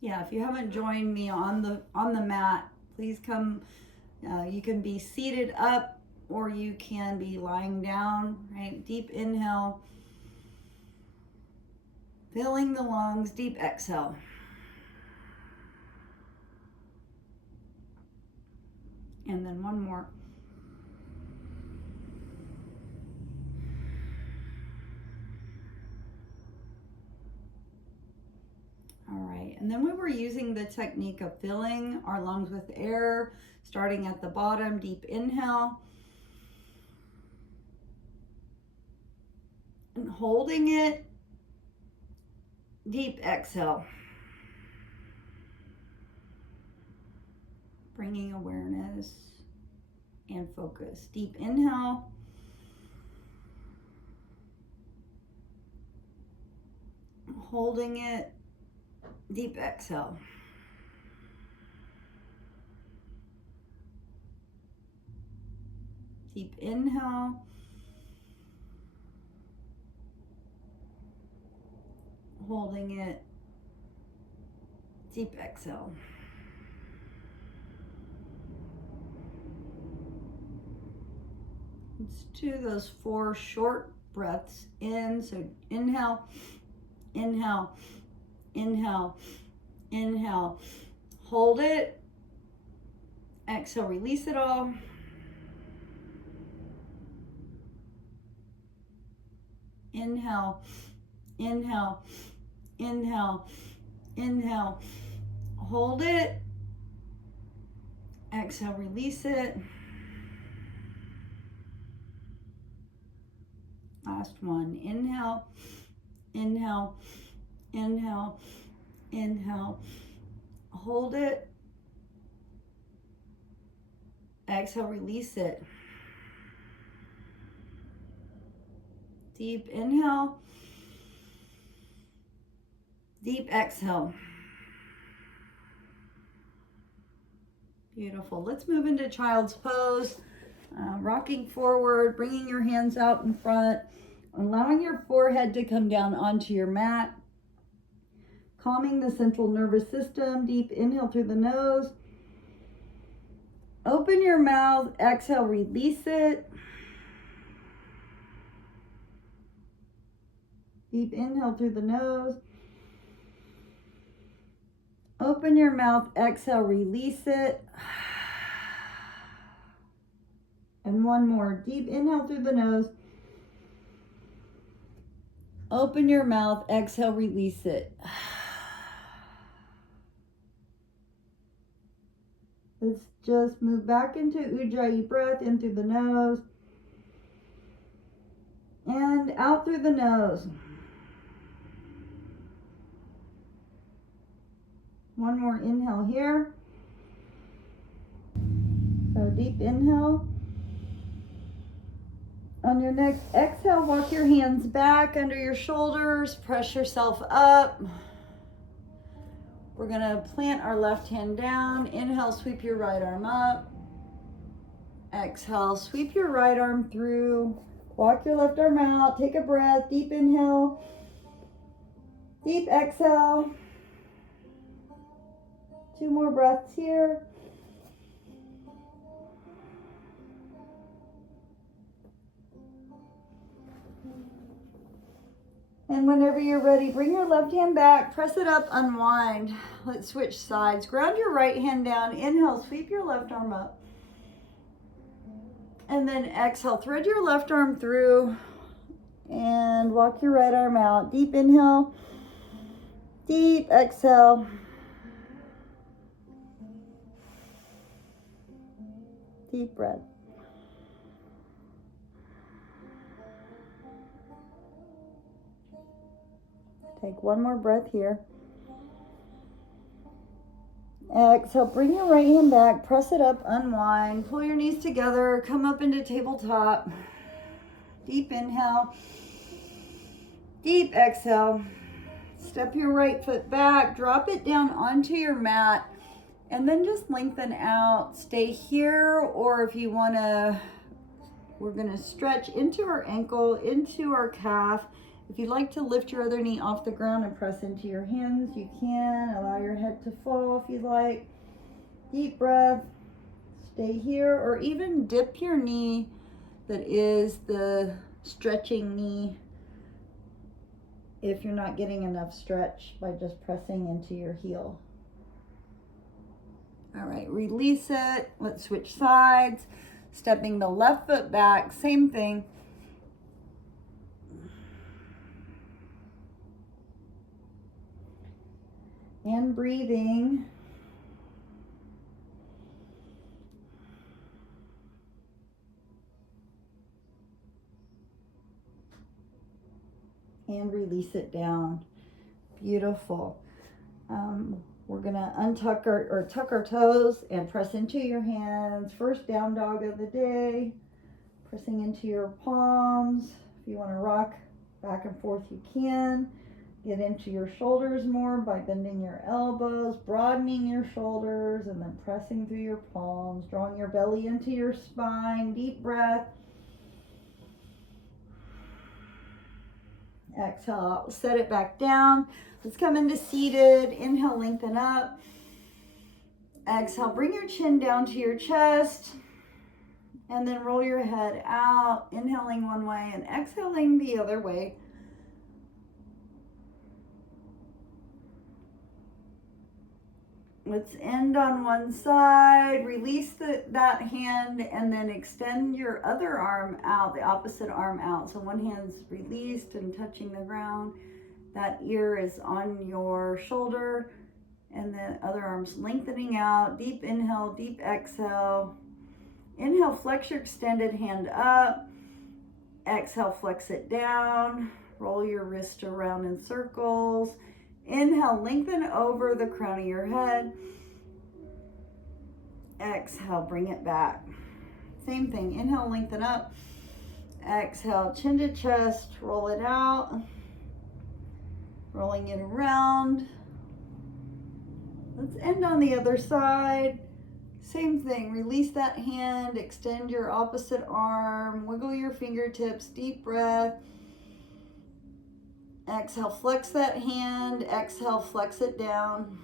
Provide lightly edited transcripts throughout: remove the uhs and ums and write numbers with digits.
Yeah, if you haven't joined me on the mat, please come. You can be seated up or you can be lying down, right? Deep inhale, filling the lungs, deep exhale. And then one more. All right, and then we were using the technique of filling our lungs with air, starting at the bottom, deep inhale, and holding it, deep exhale. Bringing awareness and focus. Deep inhale. Holding it, deep exhale. Deep inhale. Holding it, deep exhale. Let's do those 4 short breaths in. So inhale, inhale, inhale, inhale. Hold it. Exhale, release it all. Inhale, inhale, inhale, inhale. Hold it. Exhale, release it. Last one. Inhale, inhale, inhale, inhale. Hold it. Exhale, release it. Deep inhale. Deep exhale. Beautiful. Let's move into child's pose. Rocking forward, bringing your hands out in front, allowing your forehead to come down onto your mat, calming the central nervous system. Deep inhale through the nose. Open your mouth, exhale, release it. Deep inhale through the nose. Open your mouth, exhale, release it. And one more. Deep inhale through the nose. Open your mouth, exhale, release it. Let's just move back into Ujjayi breath, in through the nose. And out through the nose. One more inhale here. So deep inhale. On your next exhale, walk your hands back under your shoulders, press yourself up. We're gonna plant our left hand down. Inhale, sweep your right arm up. Exhale, sweep your right arm through. Walk your left arm out, take a breath, deep inhale, deep exhale. 2 more breaths here. And whenever you're ready, bring your left hand back, press it up, unwind. Let's switch sides. Ground your right hand down. Inhale, sweep your left arm up. And then exhale, thread your left arm through and walk your right arm out. Deep inhale, deep exhale. Deep breath. Take one more breath here. Exhale, bring your right hand back, press it up, unwind, pull your knees together, come up into tabletop. Deep inhale, deep exhale. Step your right foot back, drop it down onto your mat, and then just lengthen out. Stay here, or if you want to, we're going to stretch into our ankle, into our calf, If you'd like to lift your other knee off the ground and press into your hands, you can. Allow your head to fall if you'd like. Deep breath. Stay here, or even dip your knee that is the stretching knee if you're not getting enough stretch by just pressing into your heel. All right, release it. Let's switch sides. Stepping the left foot back, same thing. And breathing. And release it down. Beautiful. We're gonna untuck or tuck our toes and press into your hands. First down dog of the day. Pressing into your palms. If you want to rock back and forth, you can. Get into your shoulders more by bending your elbows, broadening your shoulders, and then pressing through your palms, drawing your belly into your spine. Deep breath. Exhale, set it back down. Let's come into seated. Inhale, lengthen up. Exhale, bring your chin down to your chest. And then roll your head out, inhaling one way and exhaling the other way. Let's end on one side, release that hand, and then extend your other arm out, the opposite arm out. So one hand's released and touching the ground. That ear is on your shoulder, and the other arm's lengthening out. Deep inhale, deep exhale. Inhale, flex your extended hand up. Exhale, flex it down. Roll your wrist around in circles. Inhale, lengthen over the crown of your head. Exhale, bring it back. Same thing, inhale, lengthen up. Exhale, chin to chest, roll it out. Rolling it around. Let's end on the other side. Same thing, release that hand, extend your opposite arm, wiggle your fingertips, deep breath. Exhale, flex that hand, exhale, flex it down.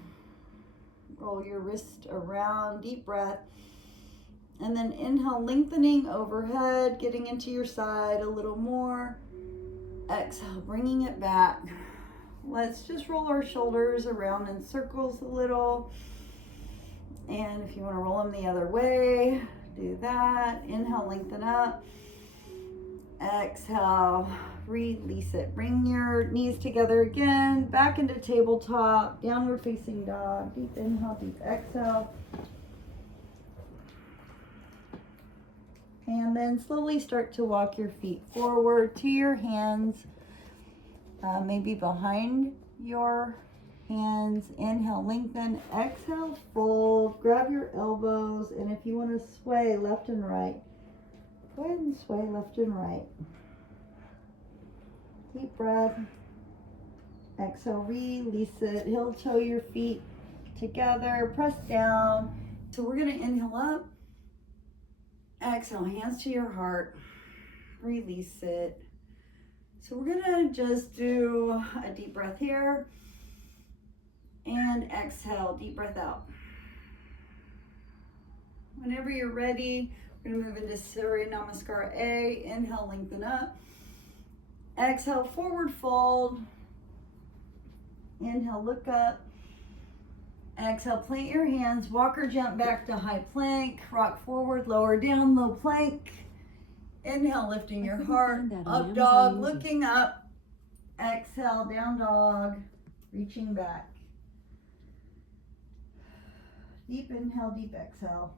Roll your wrist around, deep breath. And then inhale, lengthening overhead, getting into your side a little more. Exhale, bringing it back. Let's just roll our shoulders around in circles a little. And if you want to roll them the other way, do that. Inhale, lengthen up. Exhale, release it. Bring your knees together again, back into tabletop, downward facing dog. Deep inhale, deep exhale. And then slowly start to walk your feet forward to your hands, maybe behind your hands. Inhale, lengthen. Exhale, fold. Grab your elbows, and if you want to sway left and right, go ahead and sway left and right. Deep breath. Exhale, release it. Heel toe your feet together. Press down. So we're going to inhale up. Exhale, hands to your heart. Release it. So we're going to just do a deep breath here. And exhale, deep breath out. Whenever you're ready, we're going to move into Surya Namaskar A. Inhale, lengthen up. Exhale, forward fold. Inhale, look up. Exhale, plant your hands. Walk or jump back to high plank. Rock forward, lower down, low plank. Inhale, lifting your heart. Up dog, looking up. Exhale, down dog, reaching back. Deep inhale, deep exhale.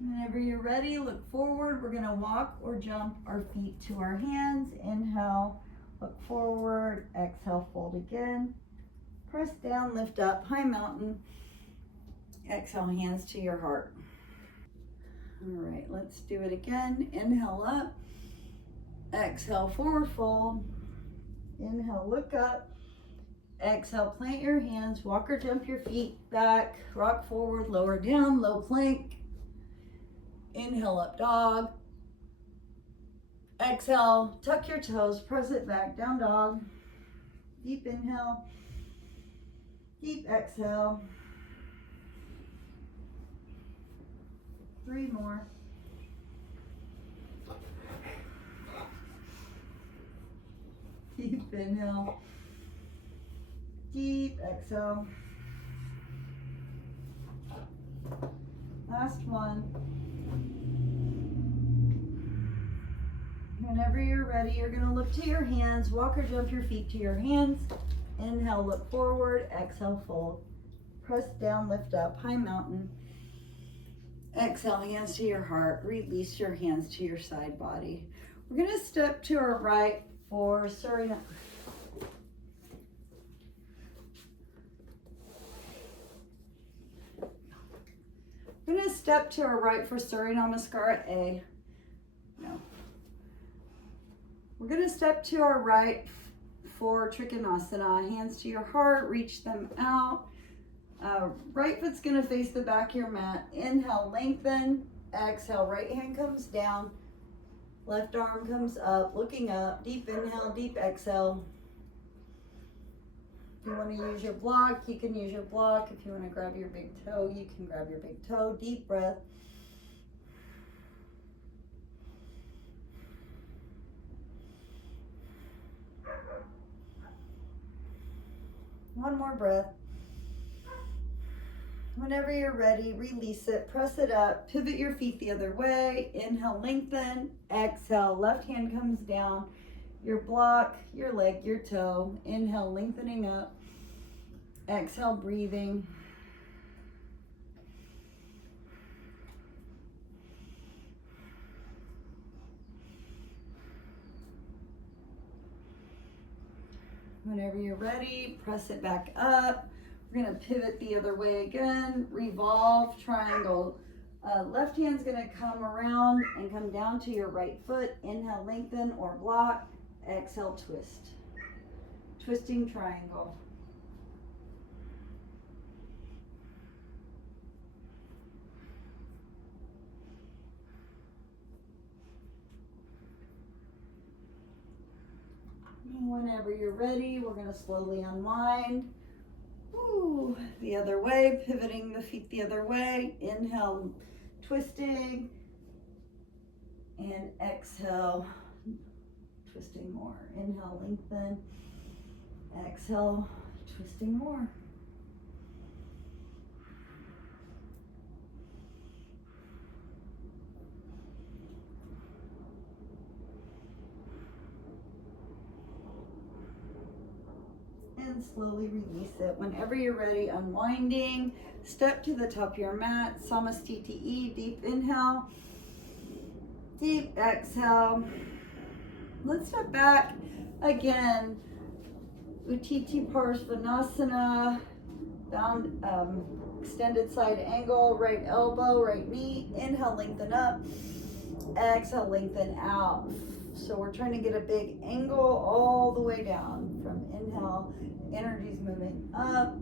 Whenever you're ready, look forward. We're going to walk or jump our feet to our hands. Inhale, look forward. Exhale, fold again. Press down, lift up, high mountain. Exhale, hands to your heart. All right, let's do it again. Inhale up. Exhale, forward fold. Inhale, look up. Exhale, plant your hands, walk or jump your feet back, rock forward, lower down, low plank. Inhale, up dog. Exhale, tuck your toes, press it back, down dog. Deep inhale, deep exhale. 3 more. Deep inhale, deep exhale. Last one. Whenever you're ready, you're going to look to your hands, walk or jump your feet to your hands. Inhale, look forward, exhale, fold. Press down, lift up, high mountain. Exhale, hands to your heart, release your hands to your side body. We're going to step to our right for Surya. We're going to step to our right for Surya Namaskara A. No. We're going to step to our right for Trikonasana. Hands to your heart, reach them out. Right foot's going to face the back of your mat. Inhale, lengthen. Exhale, right hand comes down. Left arm comes up, looking up. Deep inhale, deep exhale. If you want to use your block, you can use your block. If you want to grab your big toe, you can grab your big toe. Deep breath. One more breath. Whenever you're ready, release it, press it up, pivot your feet the other way. Inhale, lengthen. Exhale, left hand comes down. Your block, your leg, your toe. Inhale, lengthening up. Exhale, breathing. Whenever you're ready, press it back up. We're going to pivot the other way again, revolve, triangle. Left hand's going to come around and come down to your right foot. Inhale, lengthen or block. Exhale, twist. Twisting triangle. Whenever you're ready, we're going to slowly unwind. Ooh, the other way, pivoting the feet the other way. Inhale, twisting. And exhale, twisting more. Inhale, lengthen. Exhale, twisting more. And slowly release it. Whenever you're ready, unwinding, step to the top of your mat, Samastiti, deep inhale, deep exhale. Let's step back again, Uttiti Parsvanasana, bound, extended side angle, right elbow, right knee. Inhale, lengthen up, exhale, lengthen out. So we're trying to get a big angle all the way down from inhale. Energy's moving up,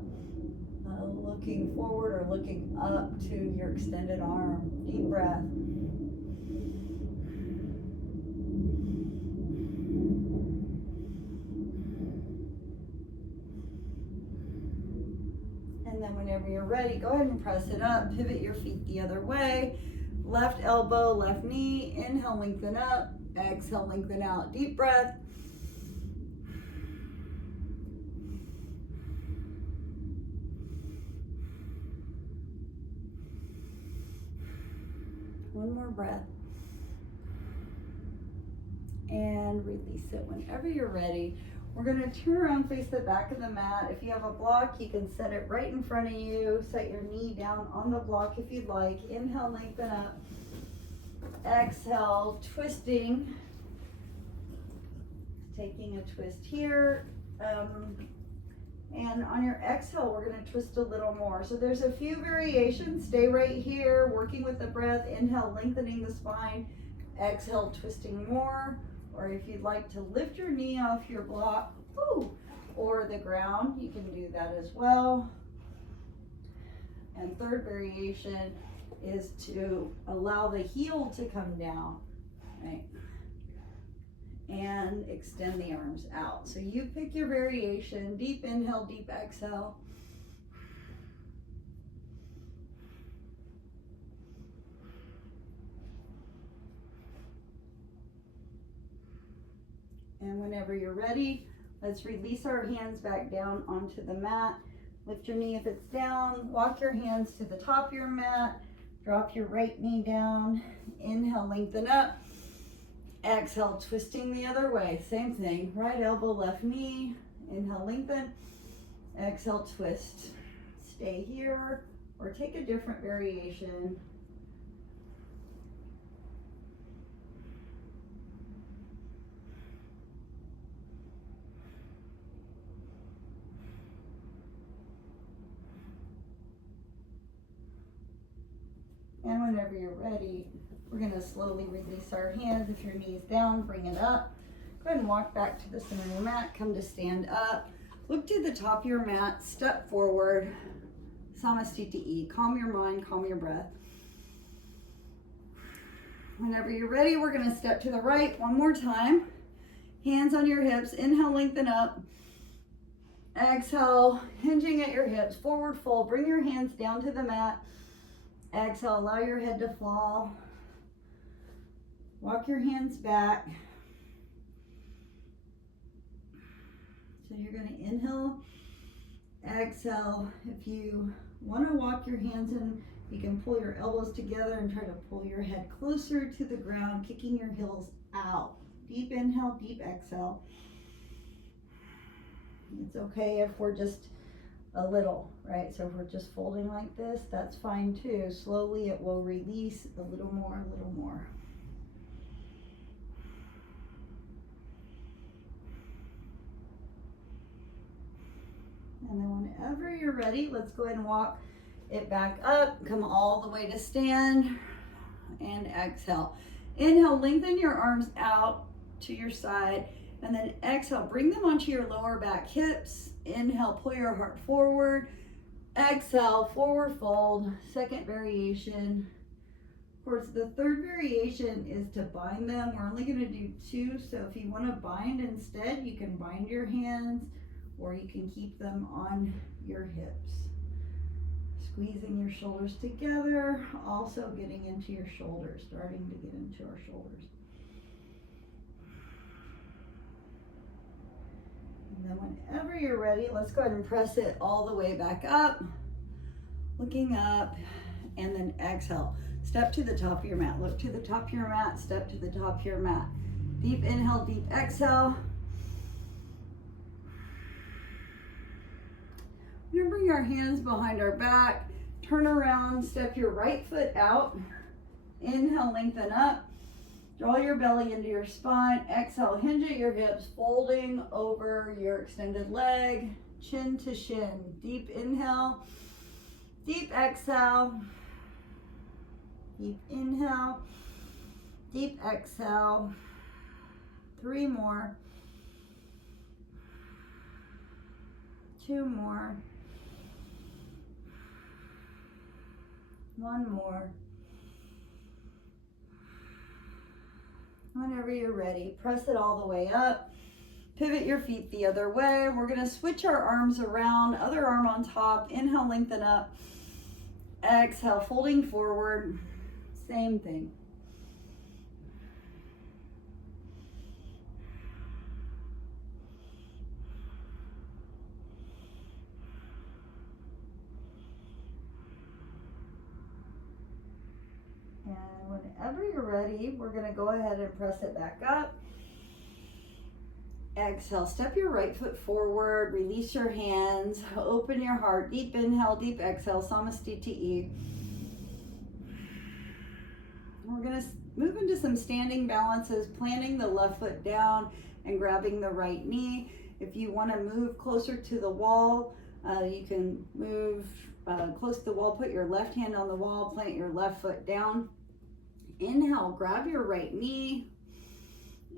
looking forward or looking up to your extended arm. Deep breath. And then whenever you're ready, go ahead and press it up. Pivot your feet the other way. Left elbow, left knee. Inhale, lengthen up. Exhale, lengthen out. Deep breath. One more breath. And release it whenever you're ready. We're going to turn around, face the back of the mat. If you have a block, you can set it right in front of you. Set your knee down on the block if you'd like. Inhale, lengthen up. Exhale, twisting. Taking a twist here. And on your exhale, we're going to twist a little more. So there's a few variations. Stay right here, working with the breath. Inhale, lengthening the spine. Exhale, twisting more. Or if you'd like to lift your knee off your block, or the ground. You can do that as well. And third variation is to allow the heel to come down, right? And extend the arms out. So you pick your variation. Deep inhale, deep exhale. And whenever you're ready, let's release our hands back down onto the mat. Lift your knee if it's down. Walk your hands to the top of your mat. Drop your right knee down. Inhale, lengthen up. Exhale, twisting the other way. Same thing. Right elbow, left knee. Inhale, lengthen. Exhale, twist. Stay here or take a different variation. And whenever you're ready, we're going to slowly release our hands. If your knee's down, bring it up. Go ahead and walk back to the center of your mat. Come to stand up. Look to the top of your mat. Step forward. Samastiti. Calm your mind. Calm your breath. Whenever you're ready, we're going to step to the right one more time. Hands on your hips. Inhale, lengthen up. Exhale, hinging at your hips. Forward fold. Bring your hands down to the mat. Exhale, allow your head to fall. Walk your hands back. So you're going to inhale, exhale. If you want to walk your hands in, you can pull your elbows together and try to pull your head closer to the ground, kicking your heels out. Deep inhale, deep exhale. It's okay if we're just a little, right? So if we're just folding like this, that's fine too. Slowly it will release a little more, a little more. And then whenever you're ready, let's go ahead and walk it back up. Come all the way to stand and exhale. Inhale, lengthen your arms out to your side, and then exhale, bring them onto your lower back hips. Inhale, pull your heart forward. Exhale, forward fold. Second variation. Of course, the third variation is to bind them. We're only going to do two, so if you want to bind instead, you can bind your hands or you can keep them on your hips. Squeezing your shoulders together, also getting into your shoulders, starting to get into our shoulders. And then whenever you're ready, let's go ahead and press it all the way back up, looking up, and then exhale. Step to the top of your mat. Look to the top of your mat, step to the top of your mat. Deep inhale, deep exhale. We're gonna bring our hands behind our back, turn around, step your right foot out. Inhale, lengthen up. Draw your belly into your spine. Exhale, hinge at your hips, folding over your extended leg, chin to shin. Deep inhale, deep exhale. Deep inhale, deep exhale. 3 more. 2 more. 1 more. Whenever you're ready, press it all the way up. Pivot your feet the other way. We're going to switch our arms around, other arm on top. Inhale, lengthen up. Exhale, folding forward. Same thing. Whenever you're ready, we're going to go ahead and press it back up. Exhale, step your right foot forward, release your hands, open your heart, deep inhale, deep exhale, Samastiti. We're going to move into some standing balances, planting the left foot down and grabbing the right knee. If you want to move closer to the wall, you can move close to the wall, put your left hand on the wall, plant your left foot down. Inhale, grab your right knee.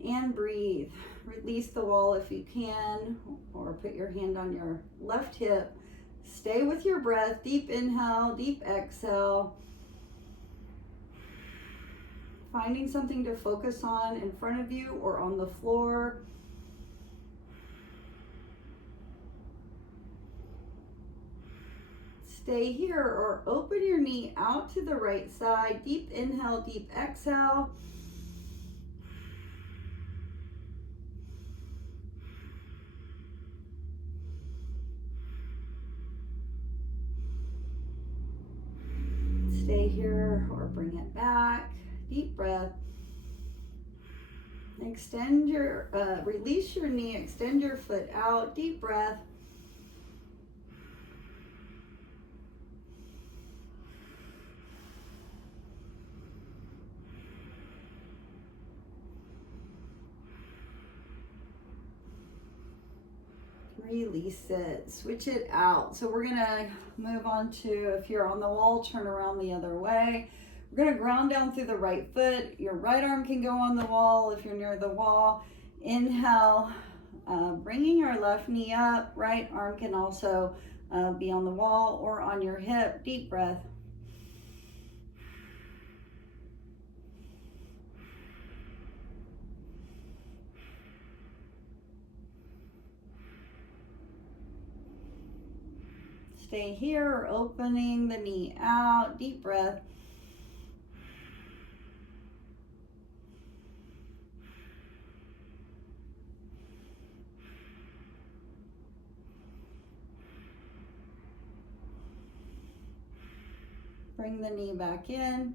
And breathe. Release the wall if you can, or put your hand on your left hip. Stay with your breath. Deep inhale, deep exhale. Finding something to focus on in front of you or on the floor. Stay here or open your knee out to the right side. Deep inhale, deep exhale. Stay here or bring it back. Deep breath. Extend your, release your knee, extend your foot out. Deep breath. Release it, switch it out. So we're gonna move on to, if you're on the wall, turn around the other way. We're gonna ground down through the right foot. Your right arm can go on the wall if you're near the wall. Inhale, bringing your left knee up. Right arm can also be on the wall or on your hip. Deep breath. Stay here, opening the knee out. Deep breath. Bring the knee back in.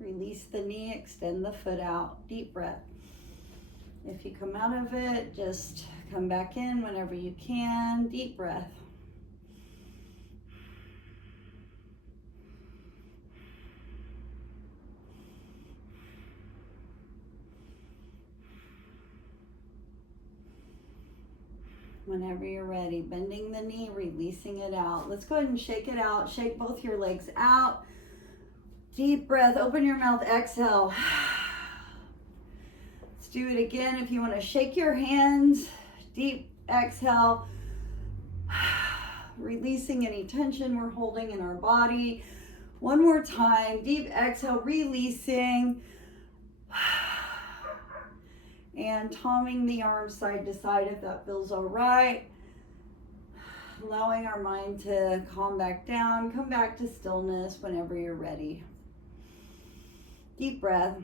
Release the knee, extend the foot out. Deep breath. If you come out of it, just come back in whenever you can. Deep breath. Whenever you're ready, bending the knee, releasing it out. Let's go ahead and shake it out. Shake both your legs out. Deep breath, open your mouth, exhale. Let's do it again. If you want to shake your hands, deep exhale. Releasing any tension we're holding in our body. One more time, deep exhale, releasing. And tomming the arms side to side if that feels all right. Allowing our mind to calm back down. Come back to stillness whenever you're ready. Deep breath.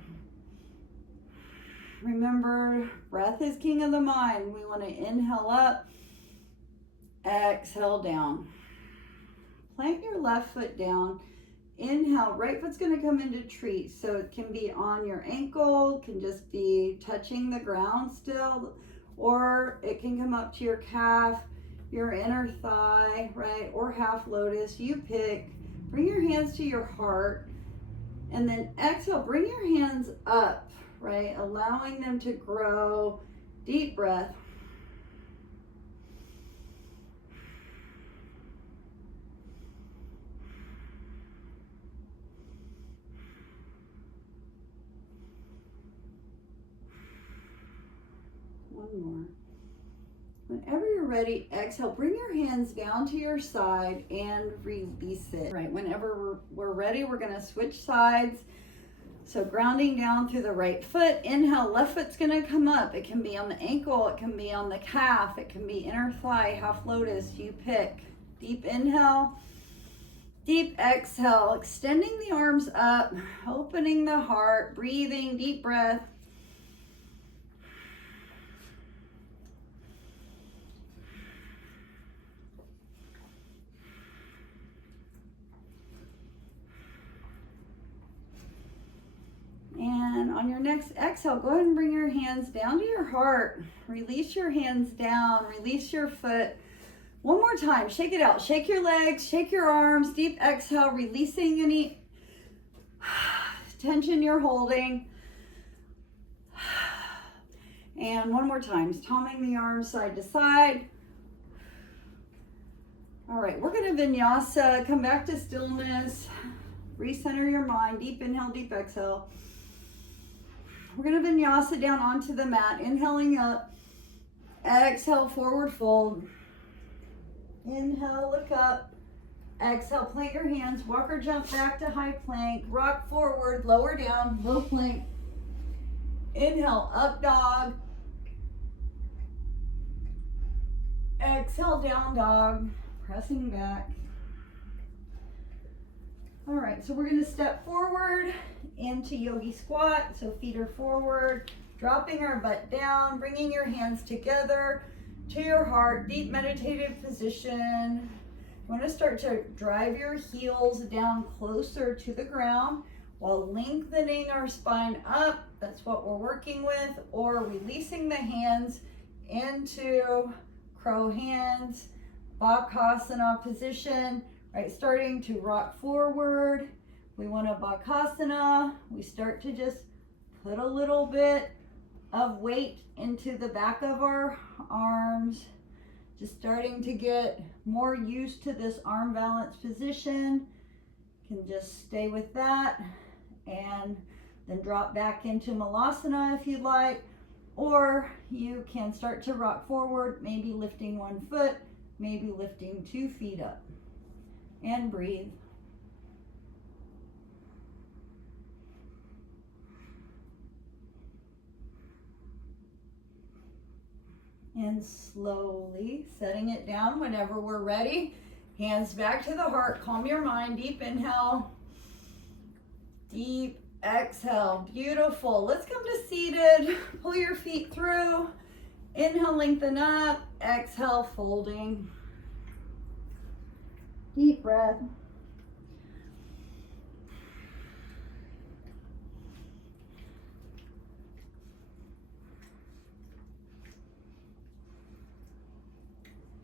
Remember, breath is king of the mind. We want to inhale up, exhale down. Plant your left foot down. Inhale, right foot's going to come into tree. So it can be on your ankle, can just be touching the ground still, or it can come up to your calf, your inner thigh, right? Or half lotus, you pick. Bring your hands to your heart, and then exhale, bring your hands up, right? Allowing them to grow. Deep breath. One more. Whenever you're ready, exhale, bring your hands down to your side and release it. Right, whenever we're ready, we're gonna switch sides. So grounding down through the right foot, inhale, left foot's gonna come up. It can be on the ankle, it can be on the calf, it can be inner thigh, half lotus, you pick. Deep inhale, deep exhale, extending the arms up, opening the heart, breathing, deep breath. And on your next exhale, go ahead and bring your hands down to your heart. Release your hands down, release your foot. One more time, shake it out. Shake your legs, shake your arms. Deep exhale, releasing any tension you're holding. And one more time, tomming the arms side to side. All right, we're gonna vinyasa, come back to stillness. Recenter your mind, deep inhale, deep exhale. We're gonna vinyasa down onto the mat, inhaling up. Exhale, forward fold. Inhale, look up. Exhale, plant your hands, walk or jump back to high plank, rock forward, lower down, low plank. Inhale, up dog. Exhale, down dog, pressing back. All right, so we're gonna step forward into yogi squat. So feet are forward, dropping our butt down, bringing your hands together to your heart, deep meditative position. You want to start to drive your heels down closer to the ground while lengthening our spine up. That's what we're working with, or releasing the hands into crow hands, Bakasana position, right? Starting to rock forward. We want a Bakasana. We start to just put a little bit of weight into the back of our arms. Just starting to get more used to this arm balance position. You can just stay with that and then drop back into Malasana if you'd like, or you can start to rock forward, maybe lifting one foot, maybe lifting 2 feet up, and breathe. And slowly setting it down whenever we're ready. Hands back to the heart, calm your mind, deep inhale, deep exhale, beautiful. Let's come to seated, pull your feet through, inhale, lengthen up, exhale, folding. Deep breath.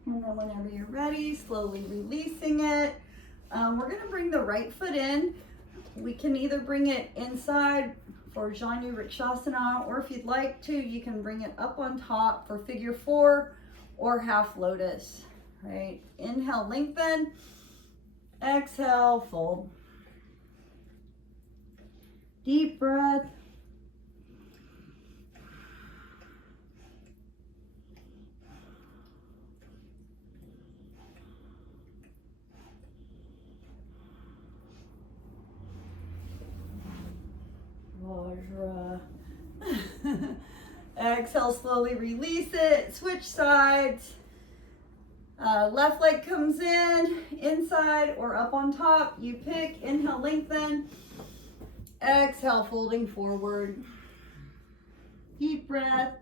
And then whenever you're ready, slowly releasing it. We're gonna bring the right foot in. We can either bring it inside for Janu Rikshasana, or if you'd like to, you can bring it up on top for figure 4 or half lotus, right? Inhale, lengthen. Exhale, fold. Deep breath. Vajra. Exhale, slowly release it. Switch sides. Left leg comes in, inside or up on top. You pick. Inhale, lengthen. Exhale, folding forward. Deep breath.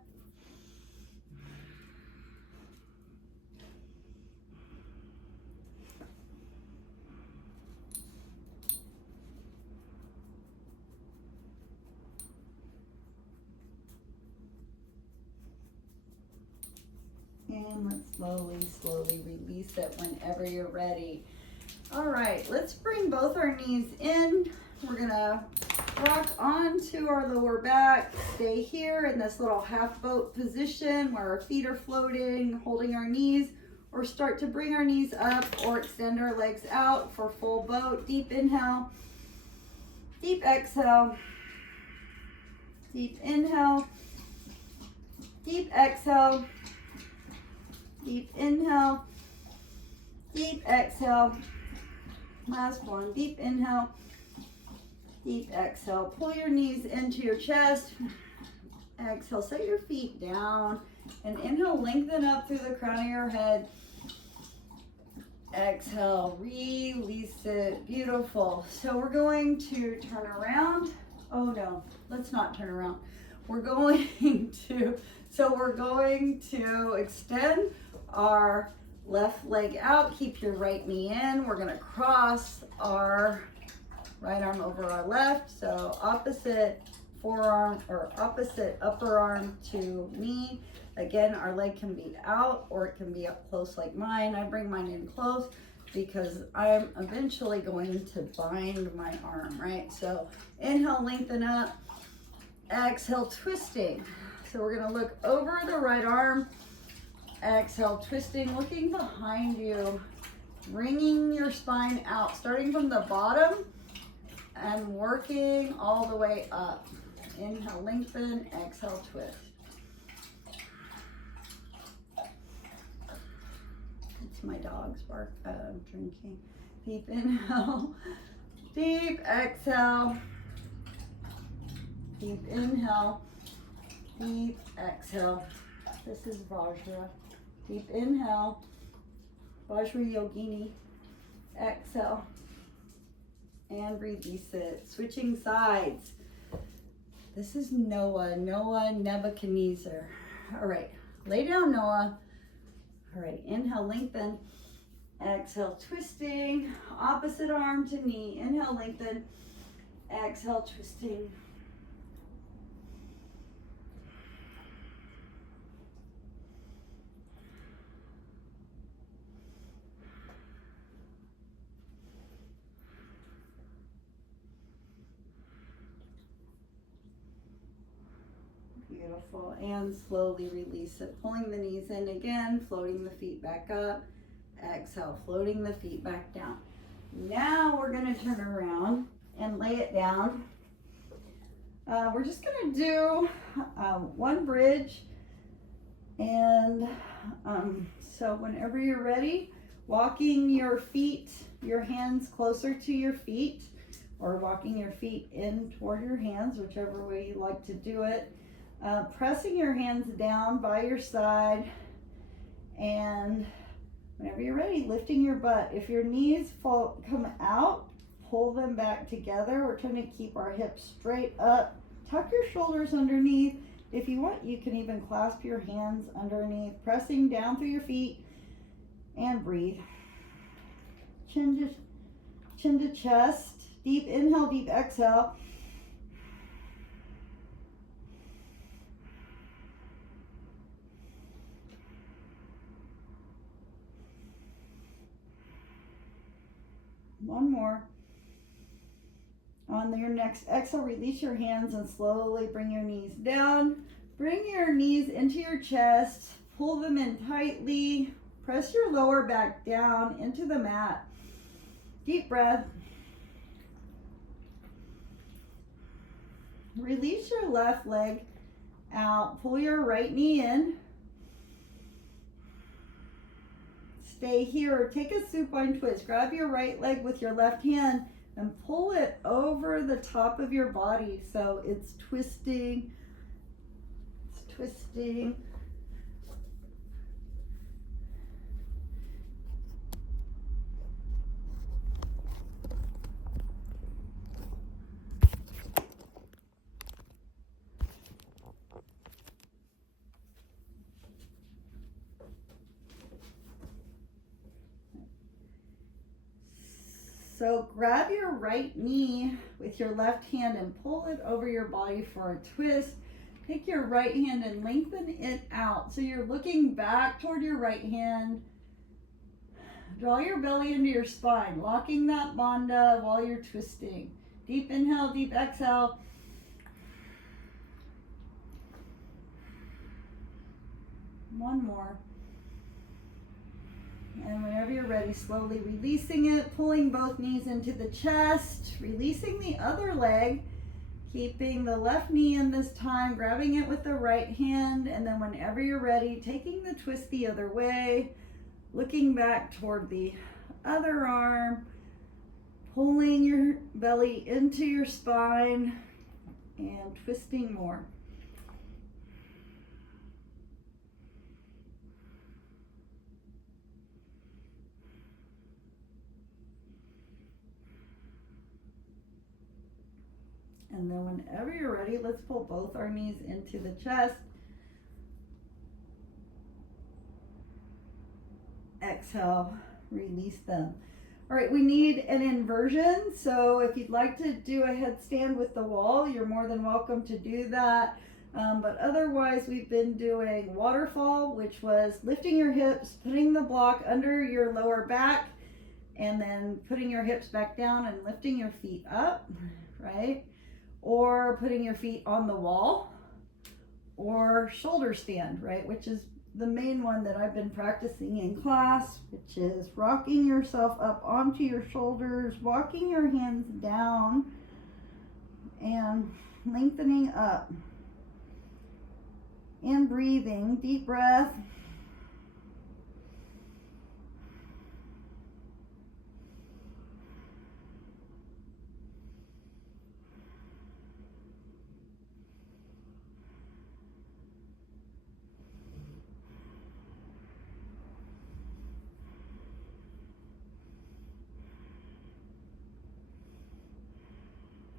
And let's slowly release it whenever you're ready. All right, let's bring both our knees in. We're gonna rock onto our lower back, stay here in this little half boat position where our feet are floating, holding our knees, or start to bring our knees up or extend our legs out for full boat. Deep inhale, deep exhale, deep inhale, deep exhale, deep inhale, deep exhale. Last one, deep inhale, deep exhale. Pull your knees into your chest. Exhale, set your feet down. And inhale, lengthen up through the crown of your head. Exhale, release it. Beautiful. So we're going to turn around. Oh no, let's not turn around. We're going to extend our left leg out. Keep your right knee in. We're gonna cross our right arm over our left. So opposite forearm or opposite upper arm to knee. Again, our leg can be out or it can be up close like mine. I bring mine in close because I'm eventually going to bind my arm, right? So inhale, lengthen up. Exhale, twisting. So we're gonna look over the right arm. Exhale, twisting, looking behind you, bringing your spine out, starting from the bottom and working all the way up. Inhale, lengthen. Exhale, twist. It's my dog's bark, drinking. Deep inhale. Deep exhale. Deep inhale. Deep exhale. This is Vajra. Deep inhale. Vajra Yogini. Exhale. And release it. Switching sides. This is Noah. Noah Nebuchadnezzar. All right. Lay down, Noah. All right. Inhale, lengthen. Exhale, twisting. Opposite arm to knee. Inhale, lengthen. Exhale, twisting. Beautiful. And slowly release it. Pulling the knees in again, floating the feet back up. Exhale, floating the feet back down. Now we're going to turn around and lay it down. We're just going to do one bridge. And so whenever you're ready, walking your feet, your hands closer to your feet, or walking your feet in toward your hands, whichever way you like to do it. Pressing your hands down by your side, and whenever you're ready, lifting your butt. If your knees come out, pull them back together. We're trying to keep our hips straight up. Tuck your shoulders underneath. If you want, you can even clasp your hands underneath, pressing down through your feet, and breathe. Chin to chest. Deep inhale, deep exhale. One more. On your next exhale, release your hands and slowly bring your knees down. Bring your knees into your chest. Pull them in tightly. Press your lower back down into the mat. Deep breath. Release your left leg out. Pull your right knee in. Stay here, or take a supine twist. Grab your right leg with your left hand and pull it over the top of your body. So it's twisting. It's twisting. So grab your right knee with your left hand and pull it over your body for a twist. Take your right hand and lengthen it out. So you're looking back toward your right hand. Draw your belly into your spine, locking that bandha while you're twisting. Deep inhale, deep exhale. One more. And whenever you're ready, slowly releasing it, pulling both knees into the chest, releasing the other leg, keeping the left knee in this time, grabbing it with the right hand, and then whenever you're ready, taking the twist the other way, looking back toward the other arm, pulling your belly into your spine, and twisting more. And then whenever you're ready, let's pull both our knees into the chest. Exhale, release them. All right, we need an inversion. So if you'd like to do a headstand with the wall, you're more than welcome to do that. But otherwise, we've been doing waterfall, which was lifting your hips, putting the block under your lower back, and then putting your hips back down and lifting your feet up, right? Or putting your feet on the wall, or shoulder stand, right? Which is the main one that I've been practicing in class, which is rocking yourself up onto your shoulders, walking your hands down, and lengthening up. And breathing, deep breath.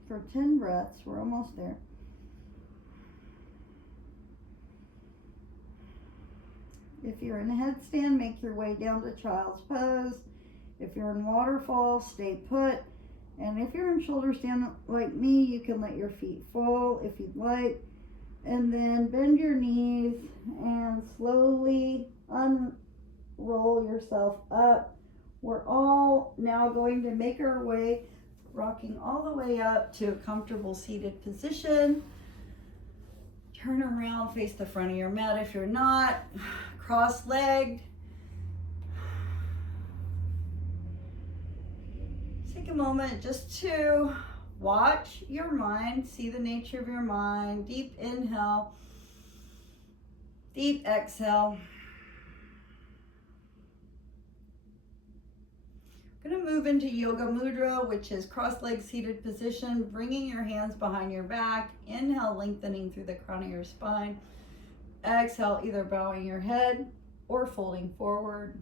For 10 breaths, we're almost there. If you're in a headstand, make your way down to child's pose. If you're in waterfall, stay put. And if you're in shoulder stand like me, you can let your feet fall if you'd like. And then bend your knees and slowly unroll yourself up. We're all now going to make our way, rocking all the way up to a comfortable seated position. Turn around, face the front of your mat if you're not. Cross-legged. Take a moment just to watch your mind, see the nature of your mind. Deep inhale, deep exhale. We're going to move into Yoga Mudra, which is cross-legged seated position, bringing your hands behind your back. Inhale, lengthening through the crown of your spine. Exhale, either bowing your head or folding forward.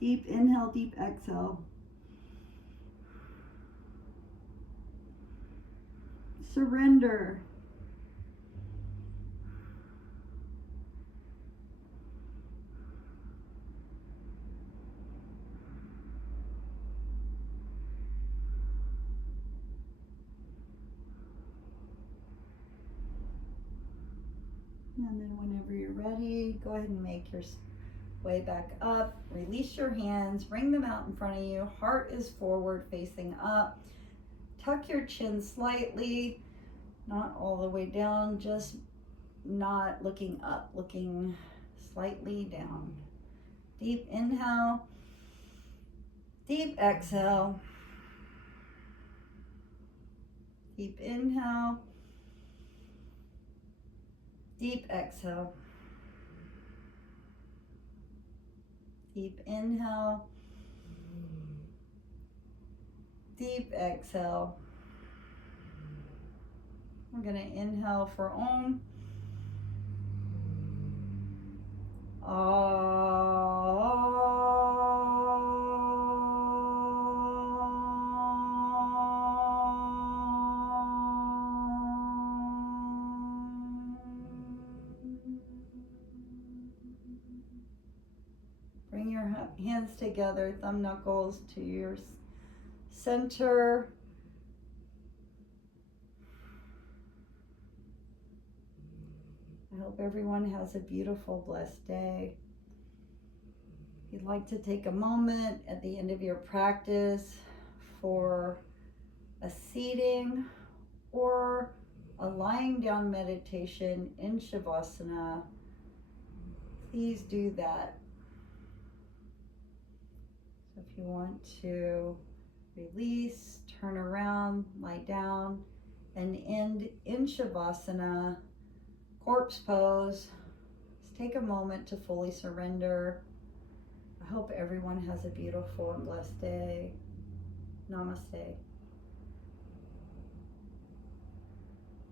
Deep inhale, deep exhale. Surrender. And then whenever you're ready, go ahead and make your way back up. Release your hands, bring them out in front of you. Heart is forward, facing up. Tuck your chin slightly, not all the way down, just not looking up, looking slightly down. Deep inhale, deep exhale. Deep inhale, deep exhale. Deep inhale, deep exhale. We're going to inhale for Om. Bring your hands together, thumb knuckles to your center. I hope everyone has a beautiful, blessed day. If you'd like to take a moment at the end of your practice for a seating or a lying down meditation in Shavasana, please do that. So if you want to release, turn around, lie down, and end in Shavasana, corpse pose, just take a moment to fully surrender. I hope everyone has a beautiful and blessed day. Namaste.